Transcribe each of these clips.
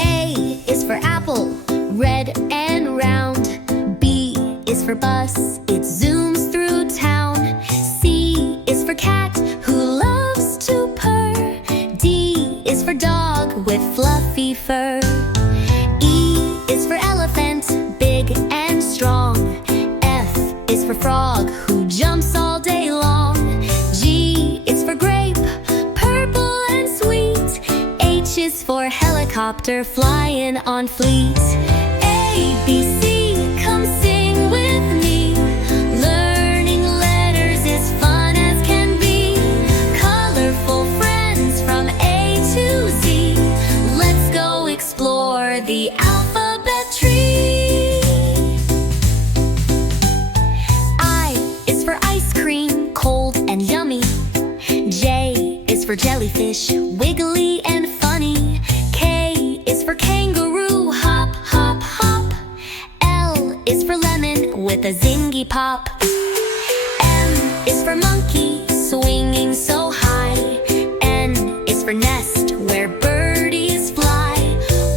A is for apple, red and round. B is for bus, it zooms through town. C is for cat, who loves to purr. D is for dog with fluffy fur. E is for elephant, big and strong. F is for frog, who jumps all day long. G is for grape, purple and sweet. H is for helicopter, flying on fleet. A, B, C, come sing with me. Learning letters is fun as can be. Colorful friends from A to Z. Let's go explore the alphabet tree. I is for ice cream, cold and yummy. J is for jellyfish, wiggly and funny. K is for kangaroo, hop, hop, hop. L is for lemon with a zingy pop. M is for monkey, swinging so high. N is for nest, where birdies fly.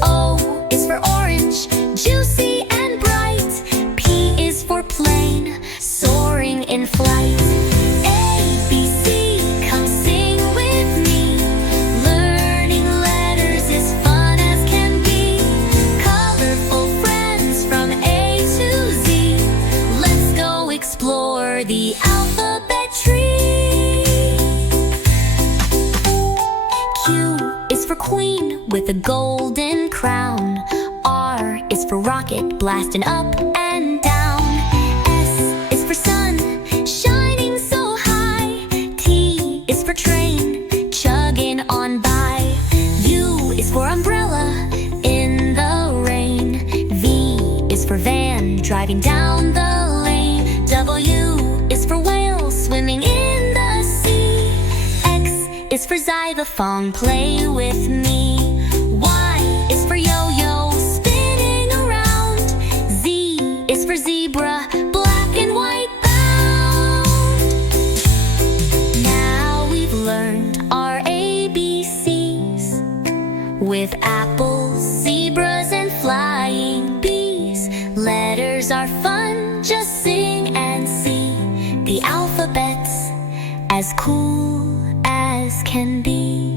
O is for orange, juicy and bright. P is for plane, soaring in flight. A, B, C, come sing with me. Learning letters is fun as can be. Colorful friends from A to Z. Let's go explore the alphabet tree. Q is for queen with a golden crown. R is for rocket, blasting up and down. S is for sun, shining so high. T is for train, chugging on by. U is for umbrella in the rain. V is for van, driving down the lane. W is for whale, swimming in the sea. X is for xylophone, play with me. Y is for yo-yo, spinning around. Z is for zebra, black and white bound. Now we've learned our ABCs, with apples, zebras, and flying bees. Letters are fun, just sing and see. The alphabet's as cool as can be.